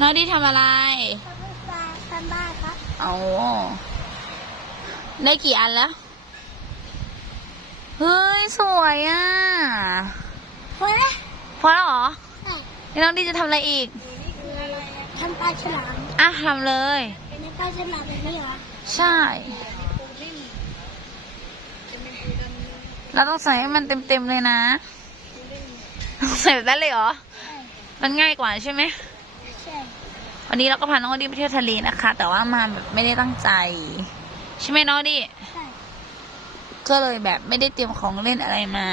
น้องดีทำอะไรทำบ้านครับ เอาได้กี่อันแล้ว เฮ้ย สวยอ่ะ พอแล้ว พอแล้วเหรอ ใช่ นี่น้องดีจะทำอะไรอีก ทำปลาฉลาม อ่ะทำเลย เป็นปลาฉลามแบบนี้เหรอ ใช่ เราต้องใส่ให้มันเต็มๆเลยนะต้องใส่แบบนั้นเลยเหรอ มันง่ายกว่าใช่ไหม ใช่ วันนี้เราก็พาน้องดีไปเที่ยวทะเลนะคะ แต่ว่ามาแบบไม่ได้ตั้งใจ ใช่ไหมน้องดี ใช่ ก็เลยแบบไม่ได้เตรียมของเล่นอะไรมา